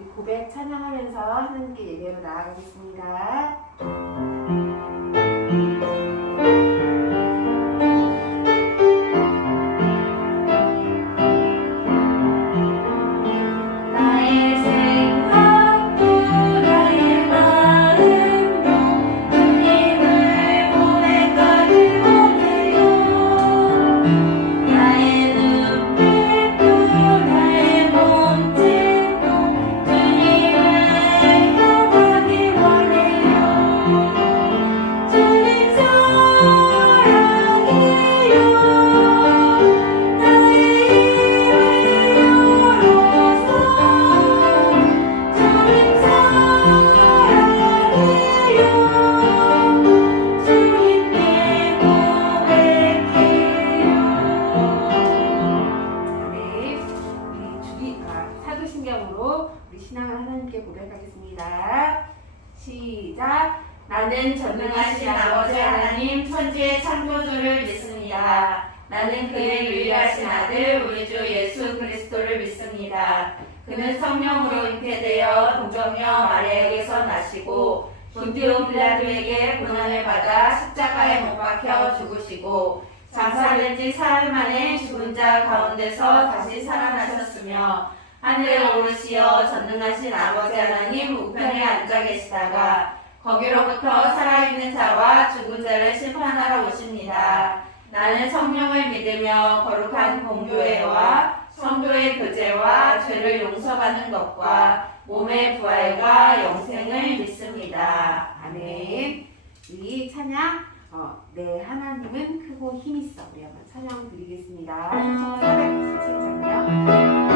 우리 고백 찬양하면서 하나님께 예배로 나아가겠습니다. 시작. 나는 전능하신 아버지 하나님 천지의 창조주를 믿습니다. 나는 그의 유일하신 아들 우리 주 예수 그리스도를 믿습니다. 그는 성령으로 잉태되어 동정녀 마리아에게서 나시고 본디오 빌라도에게 고난을 받아 십자가에 못 박혀 죽으시고 장사된 지 사흘 만에 죽은 자 가운데서 다시 살아나셨으며 하늘에 오르시어 전능하신 아버지 하나님 우편에 앉아 계시다가 거기로부터 살아있는 자와 죽은 자를 심판하러 오십니다. 나는 성령을 믿으며 거룩한 공교회와 성도의 교제와 죄를 용서받는 것과 몸의 부활과 영생을 믿습니다. 아멘. 이 찬양 내 하나님은 크고 힘있어. 우리 한번 찬양 드리겠습니다. 427장이요.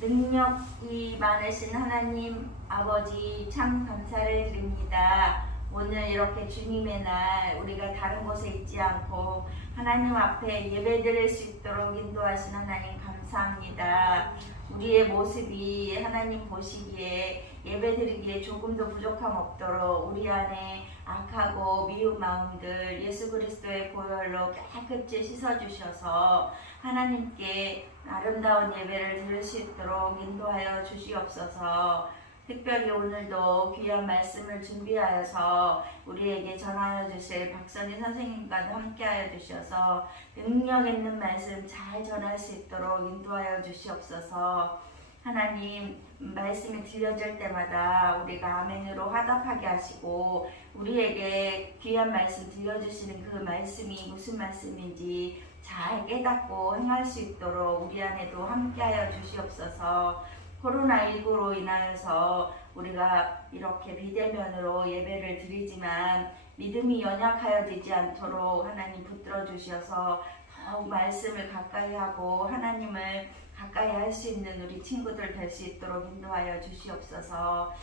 능력이 많으신 하나님 아버지 참 감사를 드립니다. 오늘 이렇게 주님의 날 우리가 다른 곳에 있지 않고 하나님 앞에 예배드릴 수 있도록 인도하신 하나님 감사합니다. 우리의 모습이 하나님 보시기에 예배드리기에 조금도 부족함 없도록 우리 안에 악하고 미운 마음들 예수 그리스도의 보혈로 깨끗이 씻어주셔서 하나님께 아름다운 예배를 드릴 수 있도록 인도하여 주시옵소서. 특별히 오늘도 귀한 말씀을 준비하여서 우리에게 전하여 주실 박선희 선생님과도 함께하여 주셔서 능력 있는 말씀 잘 전할 수 있도록 인도하여 주시옵소서. 하나님 말씀이 들려질 때마다 우리가 아멘으로 화답하게 하시고 우리에게 귀한 말씀 들려주시는 그 말씀이 무슨 말씀인지 잘 깨닫고 행할 수 있도록 우리 안에도 함께하여 주시옵소서. 코로나19로 인하여서 우리가 이렇게 비대면으로 예배를 드리지만 믿음이 연약하여 되지 않도록 하나님 붙들어 주셔서 더욱 말씀을 가까이 하고 하나님을 가까이 할 수 있는 우리 친구들 될 수 있도록 인도하여 주시옵소서.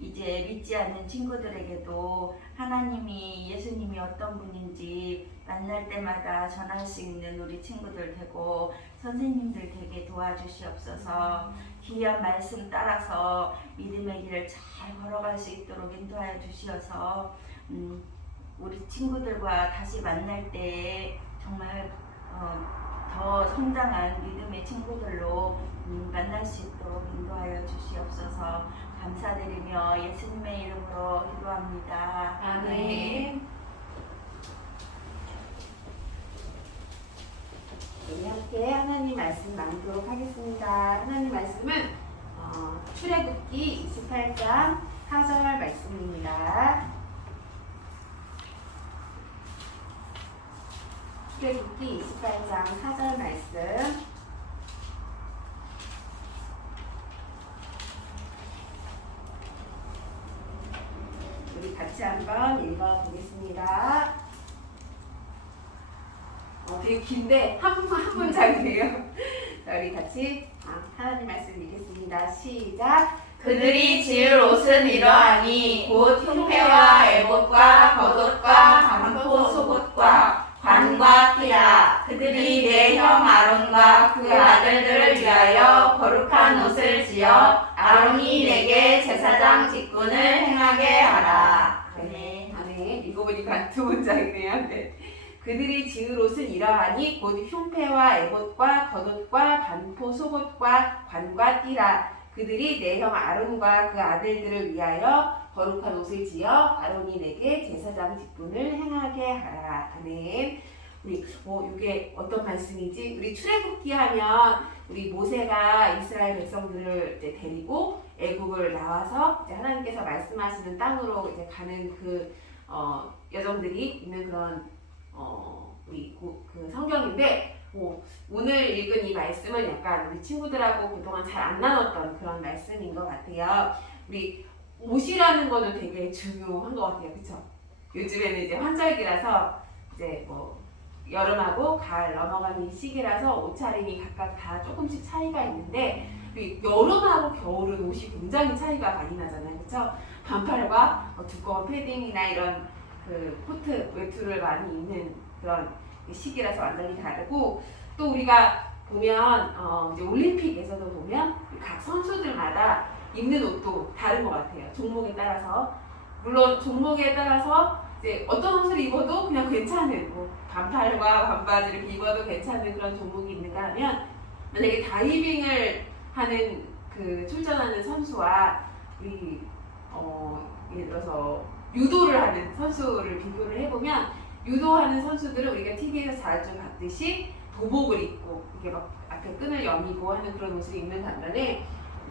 이제 믿지 않는 친구들에게도 하나님이 예수님이 어떤 분인지 만날 때마다 전할 수 있는 우리 친구들 되고 선생님들 되게 도와주시옵소서. 귀한 말씀 따라서 믿음의 길을 잘 걸어갈 수 있도록 인도하여 주시어서 우리 친구들과 다시 만날 때 정말 더 성장한 믿음의 친구들로 만날 수 있도록 인도하여 주시옵소서. 감사드리며 예수님의 이름으로 기도합니다. 아멘. 함께 하나님 말씀 나누도록 하겠습니다. 하나님 말씀은 출애굽기 28장 4절 말씀입니다. 출애굽기 28장 4절 말씀. 우리 같이 한번 읽어보겠습니다. 되게 긴데 한 문장이에요. 자, 우리 같이 하나님 말씀 읽겠습니다. 시작. 그들이 지을 옷은 이러하니 곧 흉패와 에봇과 겉옷과 반포 속옷과 관과 띠라. 그들이 내 형 아론과 그 아들들을 위하여 거룩한 옷을 지어 아론이 내게 제사장 직분을 행하게 하라. 아멘. 아멘. 읽어보니까 두 문장이네요. 네. 그들이 지을 옷은 이러하니 곧 흉패와 에봇과 겉옷과 반포 속옷과 관과 띠라. 그들이 내 형 아론과 그 아들들을 위하여 거룩한 옷을 지어 아론이 내게 제사장 직분을 행하게 하라. 아멘. 우리 이게 어떤 말씀이지? 우리 출애굽기 하면 우리 모세가 이스라엘 백성들을 이제 데리고 애굽을 나와서 이제 하나님께서 말씀하시는 땅으로 이제 가는 그 여정들이 있는 그런 우리 그 성경인데 오늘 읽은 이 말씀은 약간 우리 친구들하고 그동안 잘 안 나눴던 그런 말씀인 것 같아요. 우리 옷이라는 거는 되게 중요한 것 같아요, 그렇죠? 요즘에는 이제 환절기라서 이제 여름하고 가을 넘어가는 이 시기라서 옷차림이 각각 다 조금씩 차이가 있는데 여름하고 겨울은 옷이 굉장히 차이가 많이 나잖아요, 그렇죠? 반팔과 두꺼운 패딩이나 이런 그 코트 외투를 많이 입는 그런 시기라서 완전히 다르고 또 우리가 보면 이제 올림픽에서도 보면 각 선수들마다 입는 옷도 다른 것 같아요. 종목에 따라서 물론 종목에 따라서 이제 어떤 옷을 입어도 그냥 괜찮은 반팔과 반바지를 입어도 괜찮은 그런 종목이 있는가 하면 만약에 다이빙을 하는 그 출전하는 선수와 우리 예를 들어서 유도를 하는 선수를 비교를 해보면 유도하는 선수들은 우리가 TV에서 자주 봤듯이 도복을 입고 이게 막 앞에 끈을 여미고 하는 그런 옷을 입는 반면에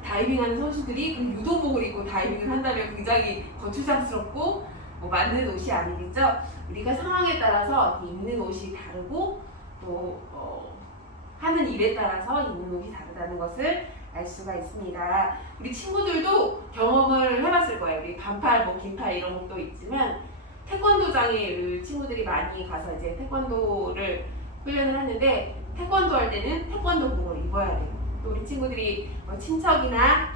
다이빙하는 선수들이 그 유도복을 입고 다이빙을 한다면 굉장히 거추장스럽고 맞는 옷이 아니겠죠. 우리가 상황에 따라서 입는 옷이 다르고 또 하는 일에 따라서 입는 옷이 다르다는 것을 알 수가 있습니다. 우리 친구들도 경험을 해봤을 거예요. 우리 반팔, 긴팔 이런 것도 있지만 태권도장에 친구들이 많이 가서 이제 태권도를 훈련을 하는데 태권도 할 때는 태권도복을 입어야 돼요. 또 우리 친구들이 친척이나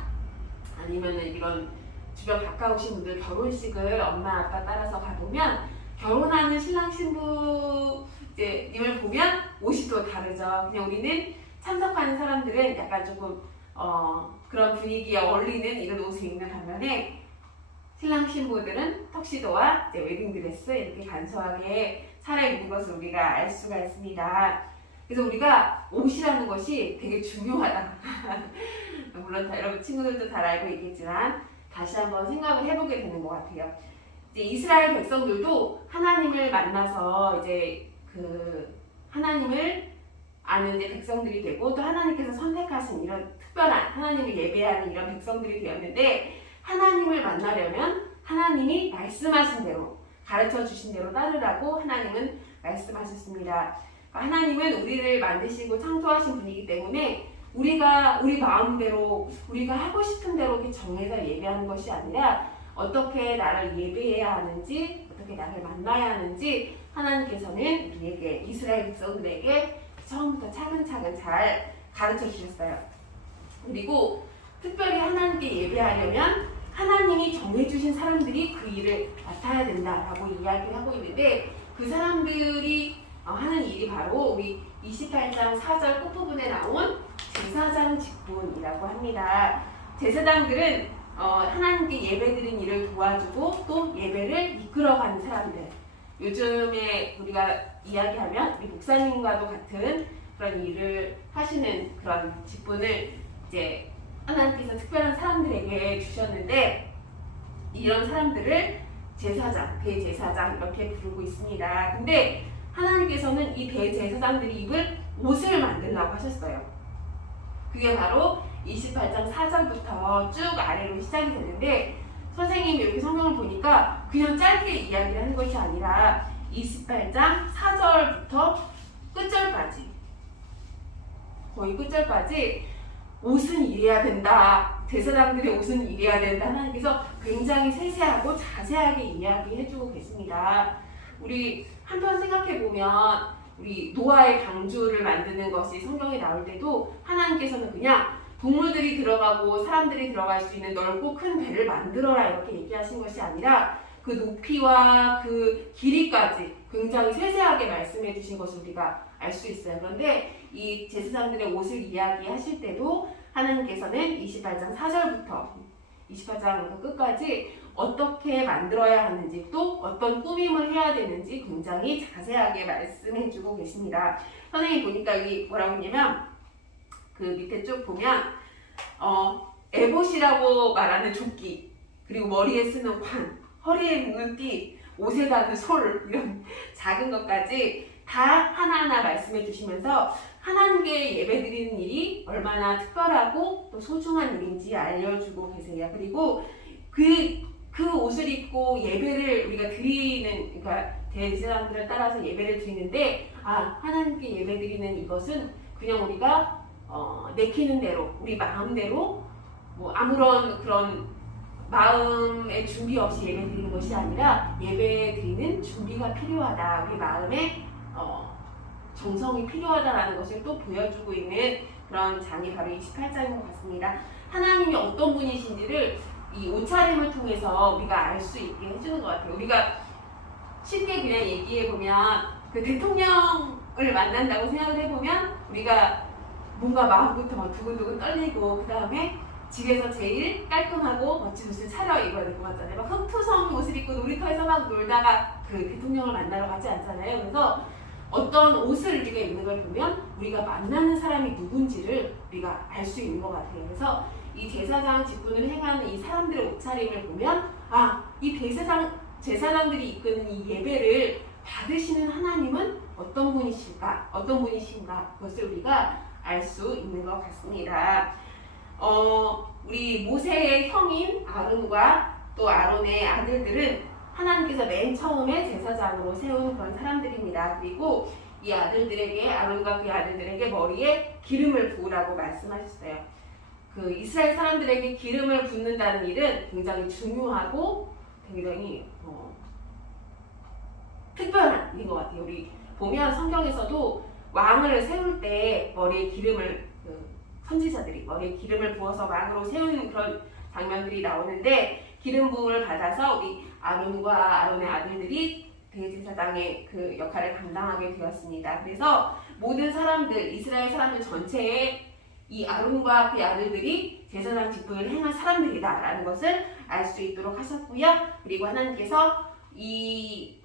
아니면은 이런 주변 가까우신 분들 결혼식을 엄마 아빠 따라서 가보면 결혼하는 신랑 신부 이제 님을 보면 옷이 또 다르죠. 그냥 우리는 참석하는 사람들은 약간 조금 그런 분위기에 어울리는 이런 옷을 입는 반면에 신랑 신부들은 턱시도와 이제 웨딩드레스 이렇게 간소하게 차려입는 것을 우리가 알 수가 있습니다. 그래서 우리가 옷이라는 것이 되게 중요하다. 물론 여러분 친구들도 잘 알고 있겠지만 다시 한번 생각을 해보게 되는 것 같아요. 이제 이스라엘 백성들도 하나님을 만나서 이제 그 하나님을 아는 이제 백성들이 되고 또 하나님께서 선택하신 이런 특별한 하나님을 예배하는 이런 백성들이 되었는데 하나님을 만나려면 하나님이 말씀하신 대로 가르쳐 주신 대로 따르라고 하나님은 말씀하셨습니다. 하나님은 우리를 만드시고 창조하신 분이기 때문에 우리가 우리 마음대로 우리가 하고 싶은 대로 이렇게 정해서 예배하는 것이 아니라 어떻게 나를 예배해야 하는지 어떻게 나를 만나야 하는지 하나님께서는 우리에게 이스라엘 백성들에게 처음부터 차근차근 잘 가르쳐 주셨어요. 그리고 특별히 하나님께 예배하려면 하나님이 정해주신 사람들이 그 일을 맡아야 된다라고 이야기하고 있는데 그 사람들이 하는 일이 바로 우리 28장 4절 끝부분에 나온 제사장 직분이라고 합니다. 제사장들은 하나님께 예배드린 일을 도와주고 또 예배를 이끌어가는 사람들. 요즘에 우리가 이야기하면 우리 목사님과도 같은 그런 일을 하시는 그런 직분을 이제 하나님께서 특별한 사람들에게 주셨는데 이런 사람들을 제사장, 대제사장 이렇게 부르고 있습니다. 근데 하나님께서는 이 대제사장들이 입을 옷을 만들라고 하셨어요. 그게 바로 28장 4절부터 쭉 아래로 시작이 되는데, 선생님이 이렇게 성경을 보니까 그냥 짧게 이야기를 하는 것이 아니라 28장 4절부터 끝절까지, 거의 끝절까지 옷은 이래야 된다, 제사장들의 옷은 이래야 된다, 하나님께서 굉장히 세세하고 자세하게 이야기해주고 계십니다. 우리 한편 생각해보면 우리 노아의 방주를 만드는 것이 성경에 나올 때도 하나님께서는 그냥 동물들이 들어가고 사람들이 들어갈 수 있는 넓고 큰 배를 만들어라 이렇게 얘기하신 것이 아니라 그 높이와 그 길이까지 굉장히 세세하게 말씀해 주신 것을 우리가 알 수 있어요. 그런데 이 제사장들의 옷을 이야기하실 때도 하나님께서는 28장 4절부터 28장 끝까지 어떻게 만들어야 하는지, 또 어떤 꾸밈을 해야 되는지 굉장히 자세하게 말씀해 주고 계십니다. 선생님 보니까 여기 뭐라고 했냐면, 그 밑에 쭉 보면 에봇이라고 말하는 조끼, 그리고 머리에 쓰는 관, 허리에 묶는 띠, 옷에 다는 솔, 이런 작은 것까지 다 하나하나 말씀해 주시면서 하나님께 예배드리는 일이 얼마나 특별하고 또 소중한 일인지 알려주고 계세요. 그리고 그 옷을 입고 예배를 우리가 드리는, 그러니까 대제사장들을 따라서 예배를 드리는데, 하나님께 예배드리는 이것은 그냥 우리가 내키는 대로, 우리 마음대로 뭐 아무런 그런 마음의 준비 없이 예배 드리는 것이 아니라 예배 드리는 준비가 필요하다, 우리 마음에 정성이 필요하다라는 것을 또 보여주고 있는 그런 장이 바로 28장인 것 같습니다. 하나님이 어떤 분이신지를 이 옷차림을 통해서 우리가 알 수 있게 해주는 것 같아요. 우리가 쉽게 그냥 얘기해보면, 그 대통령을 만난다고 생각을 해보면 우리가 뭔가 마음부터 막 두근두근 떨리고, 그 다음에 집에서 제일 깔끔하고 멋진 옷을 차려입어야 될 것 같잖아요. 막 흑투성 옷을 입고 놀이터에서 막 놀다가 그 대통령을 만나러 가지 않잖아요. 그래서 어떤 옷을 우리가 입는 걸 보면 우리가 만나는 사람이 누군지를 우리가 알 수 있는 것 같아요. 그래서 이 제사장 직분을 행하는 이 사람들의 옷차림을 보면, 이 제사장들이 이끄는 이 예배를 받으시는 하나님은 어떤 분이신가, 그것을 우리가 알 수 있는 것 같습니다. 우리 모세의 형인 아론과 또 아론의 아들들은 하나님께서 맨 처음에 제사장으로 세운 그런 사람들입니다. 그리고 이 아들들에게, 아론과 그의 아들들에게 머리에 기름을 부으라고 말씀하셨어요. 그 이스라엘 사람들에게 기름을 붓는다는 일은 굉장히 중요하고 굉장히 특별한 일인 것 같아요. 우리 보면 성경에서도 왕을 세울 때 머리에 기름을, 선지자들이 머리에 기름을 부어서 왕으로 세우는 그런 장면들이 나오는데, 기름 부음을 받아서 우리 아론과 아론의 아들들이 대제사장의 그 역할을 감당하게 되었습니다. 그래서 모든 사람들, 이스라엘 사람들 전체에 이 아론과 그의 아들들이 제사장 직분을 행한 사람들이다라는 것을 알 수 있도록 하셨고요. 그리고 하나님께서 이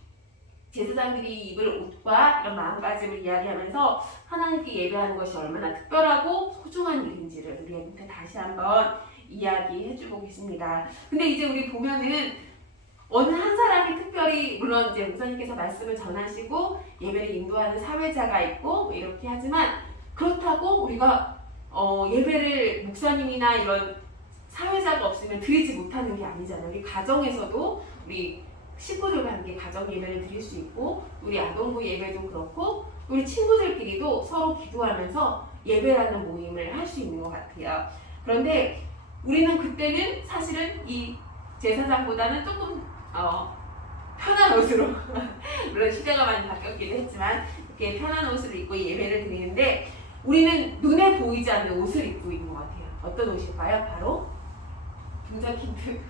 제사장들이 입을 옷과 이런 마음가짐을 이야기하면서 하나님께 예배하는 것이 얼마나 특별하고 소중한 일인지를 우리한테 다시 한번 이야기해주고 계십니다. 근데 이제 우리 보면은 어느 한 사람이 특별히, 물론 이제 목사님께서 말씀을 전하시고 예배를 인도하는 사회자가 있고 뭐 이렇게 하지만, 그렇다고 우리가 예배를 목사님이나 이런 사회자가 없으면 드리지 못하는 게 아니잖아요. 우리 가정에서도 우리 식구들과 함께 가정 예배를 드릴 수 있고, 우리 아동부 예배도 그렇고, 우리 친구들끼리도 서로 기도하면서 예배라는 모임을 할 수 있는 것 같아요. 그런데 우리는 그때는 사실은 이 제사장보다는 조금 편한 옷으로 물론 시대가 많이 바뀌었기도 했지만 이렇게 편한 옷을 입고 예배를 드리는데, 우리는 눈에 보이지 않는 옷을 입고 있는 것 같아요. 어떤 옷일까요? 바로 동작 힌트.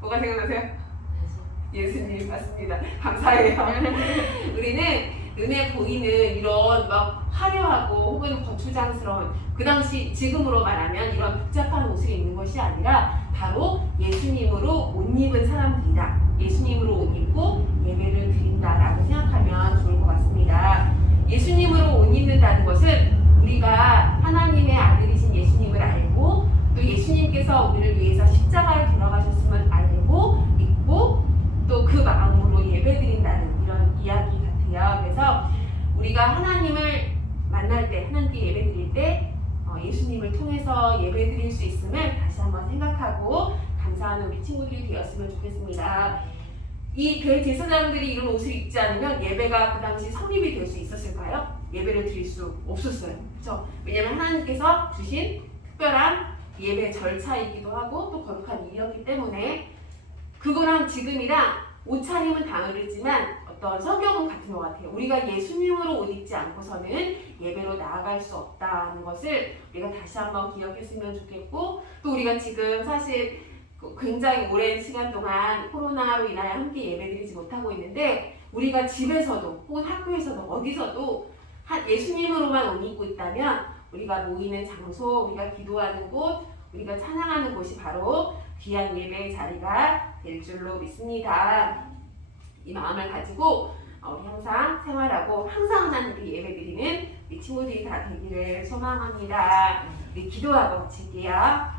뭐가 생각나세요? 예수님, 맞습니다. 감사해요. 우리는 눈에 보이는 이런 막 화려하고 혹은 거추장스러운, 그 당시 지금으로 말하면 이런 복잡한 옷을 입는 것이 아니라 바로 예수님으로 옷 입은 사람들이다, 예수님으로 옷 입고 예배를 드린다라고 생각하면 좋을 것 같습니다. 예수님으로 옷 입는다는 것은 우리가 하나님의 아들이신 예수님을 알고, 또 예수님께서 우리를 위해서 십자가에 돌아가셨음을 알고 믿고 또 그 마음으로 예배드린다는 이런 이야기 같아요. 감사하는 우리 친구들이 되었으면 좋겠습니다. 이 대제사장들이 이런 옷을 입지 않으면 예배가 그 당시 성립이 될 수 있었을까요? 예배를 드릴 수 없었어요. 그렇죠? 왜냐하면 하나님께서 주신 특별한 예배 절차이기도 하고 또 거룩한 일이었기 때문에 그거랑 지금이랑 옷차림은 다르지만 어떤 성격은 같은 것 같아요. 우리가 예수님으로 옷 입지 않고서는 예배로 나아갈 수 없다는 것을 우리가 다시 한번 기억했으면 좋겠고 또 우리가 지금 사실 굉장히 오랜 시간 동안 코로나로 인하여 함께 예배드리지 못하고 있는데 우리가 집에서도 혹은 학교에서도 어디서도 예수님으로만 옷 입고 있다면 우리가 모이는 장소, 우리가 기도하는 곳, 우리가 찬양하는 곳이 바로 귀한 예배의 자리가 될 줄로 믿습니다. 이 마음을 가지고 우리 항상 생활하고 항상 하나님께 예배드리는 우리 친구들이 다 되기를 소망합니다. 우리 기도하고 마칠게요.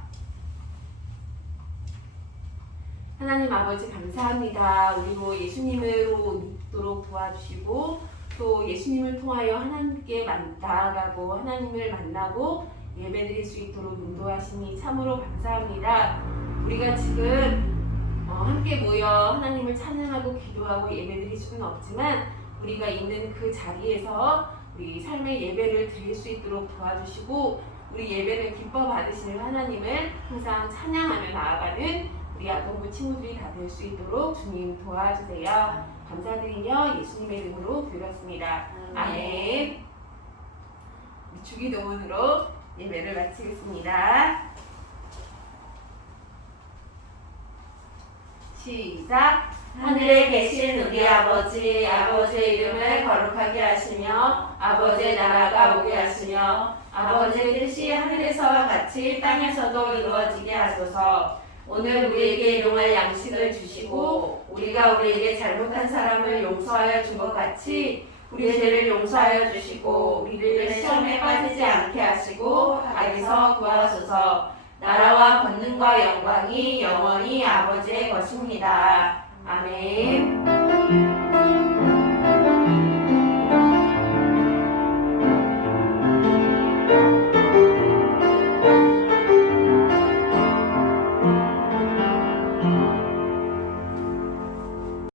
하나님 아버지 감사합니다. 우리로 예수님으로 믿도록 도와주시고 또 예수님을 통하여 하나님께 나아가고 하나님을 만나고 예배드릴 수 있도록 인도하시니 참으로 감사합니다. 우리가 지금 함께 모여 하나님을 찬양하고 기도하고 예배드릴 수는 없지만 우리가 있는 그 자리에서 우리 삶의 예배를 드릴 수 있도록 도와주시고 우리 예배를 기뻐 받으시는 하나님을 항상 찬양하며 나아가는 우리 아동부 친구들이 다 될 수 있도록 주님 도와주세요. 감사드리며 예수님의 이름으로 드렸습니다. 아멘. 주기도문으로 예배를 마치겠습니다. 시작. 하늘에 계신 우리 아버지, 아버지의 이름을 거룩하게 하시며 아버지의 나라가 오게 하시며 아버지의 뜻이 하늘에서와 같이 땅에서도 이루어지게 하소서. 오늘 우리에게 일용할 양식을 주시고 우리가 우리에게 잘못한 사람을 용서하여 준 것 같이 우리의 죄를 용서하여 주시고 우리를 시험에 빠지지 않게 하시고 악에서 구하소서. 나라와 권능과 영광이 영원히 아버지의 것입니다. 아멘.